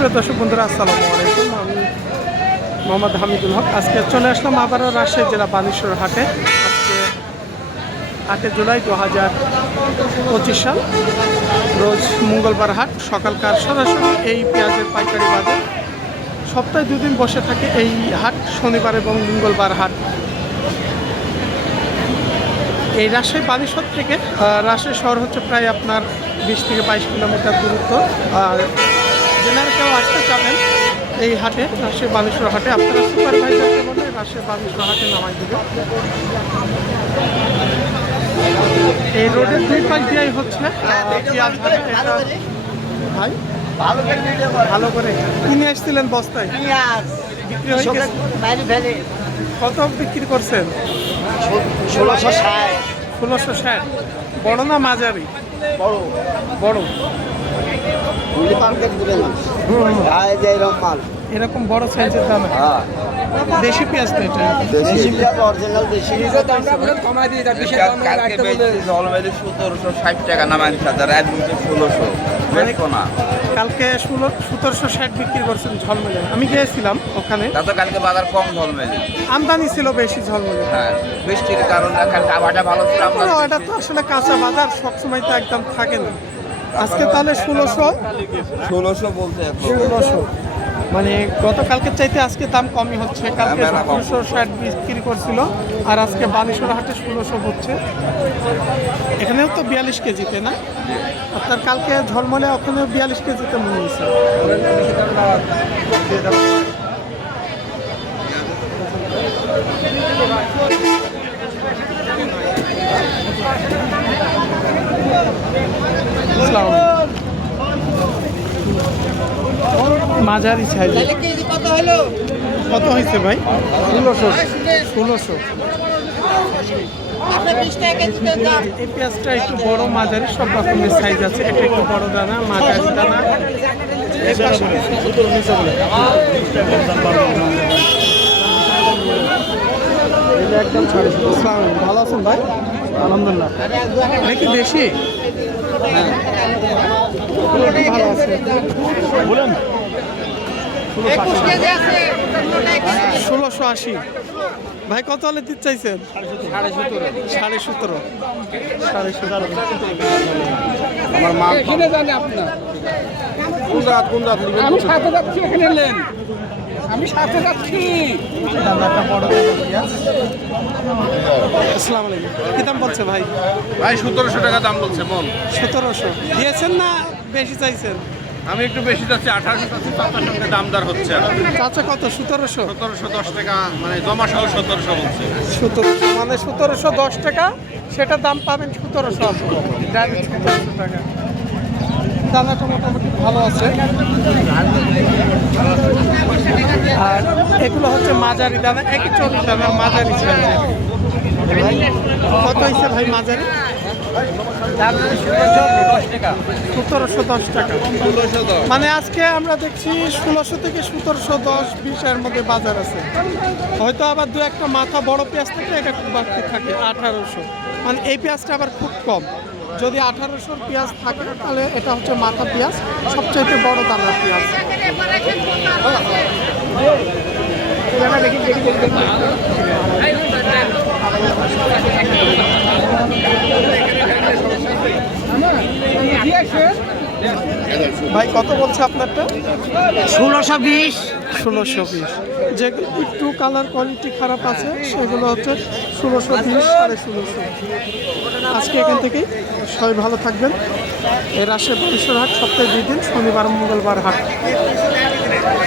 সুপ্রিয় দর্শক বন্ধুরা, আসসালামু আলাইকুম। আমি মোহাম্মদ হামিদুল হক। আজকে চলে আসলাম আবারও রাজশাহী জেলা বানেশ্বর হাটে। আজকে 8 জুলাই 2025 সাল, রোজ মঙ্গলবার হাট। সকালকার সরাসরি এই পেঁয়াজের পাইকারি বাজার। সপ্তাহে 2 দিন বসে থাকে এই হাট, শনিবার এবং মঙ্গলবার হাট। এই রাজশাহী বানেশ্বর থেকে রাজশাহী শহর হচ্ছে প্রায় আপনার 20 থেকে 22 কিলোমিটার দূরত্ব। আর যেনারা কেউ আসতে চাবেন এই হাটে, রাজশাহী বানেশ্বর হাটে, আপনারা সুপারভাইজারকে বলে রাজশাহী বানেশ্বর হাটে নামাই দেবে। এই রোডের 2 পাশ দিয়েই হচ্ছে পেঁয়াজ হাট। এটা ভাই ভালো করে কিনে এসেছিলেন বস্তায়, বিক্রি হয়ে গেছে। কত বিক্রি করছেন? 1660। বড় না মাঝারি? বড়। এরকম বড় সাইজের দাম। দেশি পেঁয়াজ তো এটা? দেশি পেঁয়াজ অরিজিনাল দেশি। 1760 টাকা নামাই দিচ্ছে, আর 1600 বেচবো না। কালকে 1760 বিক্রি করছেন ঝলমেলে। আমি গিয়েছিলাম ওখানে, তাতে কালকে বাজার কম ঝলমেলে, আমদানি ছিল বেশি ঝলমেলে। হ্যাঁ, বৃষ্টির কারণে কালকে আবহাওয়াটা ভালো ছিল। এটা তো আসলে কাঁচা বাজার, সবসময় তো একদম থাকে না। আজকে তাহলে 1600 বলছে। 1600 মানে গতকালকে চাইতে আজকে দাম কমই হচ্ছে। কালকে 1760 বিক্রি করছিল, আর আজকে বানেশ্বর হাটে 1600 হচ্ছে। এখানেও তো 42 কেজিতে না আপনার? কালকে ঝলমলে ওখানে 42 কেজিতে মনে হয়েছে। মাঝারি সাইজ কত হয়েছে ভাই? 1600। এই পেঁয়াজটা একটু বড় মাঝারি, সব রকমের সাইজ আছে। এটা একটু বড় দানা, মাঝারি দানা। একদম 1650। ভালো আছেন ভাই? আলহামদুলিল্লাহ। নাকি বেশি? ভালো আছে বলেন। 1680। ভাই কত হলে দিতে চাইছেন? 17.5। আমার মা এখানে জানে আপনার কোন রাত আমি সাথে যাচ্ছি, এখানে এলেন, আমি সাথে যাচ্ছি। দানাটা বড় পেঁয়াজ। আসসালামু আলাইকুম। কি দাম বলছে ভাই? 1700 টাকা দাম বলছে মন। 1700 দিয়েছেন না বেশি চাইছেন? আমি একটু বেশি যাচ্ছি, 1800 টাকা দামদার হচ্ছে। চাচা কত? 1700। 1710 টাকা মানে জমা সহ 1700 বলছে। 1700 মানে 1710 টাকা, সেটা দাম পাবেন 1780। ডাইরেক্ট 1700 টাকা। দানাটা মোটামুটি ভালো আছে। আর এগুলো হচ্ছে মাঝারি দানা, একই চল্লিশ দানা, মাঝারি সাইজের। কত হয়েছে ভাই মাঝারি? 1710 টাকা। মানে আজকে আমরা দেখছি 1600 থেকে 1710-20 এর মধ্যে বাজার আছে। হয়তো আবার 2-1টা মাথা বড় পেঁয়াজ থেকে এটা খুব বাড়তি থাকে 1800। মানে এই পেঁয়াজটা আবার খুব কম। যদি 1800 পেঁয়াজ থাকে তাহলে এটা হচ্ছে মাথা পেঁয়াজ, সবচাইতে বড় দানার পেঁয়াজ। ভাই কত বলছে আপনারটা? 1620। 1620। যেগুলো একটু কালার কোয়ালিটি খারাপ আছে সেগুলো হচ্ছে 1620, 1650। আজকে এখান থেকেই সবাই ভালো থাকবেন। এই রাজশাহী বানেশ্বর হাট সপ্তাহে 2 দিন, শনিবার মঙ্গলবার হাট।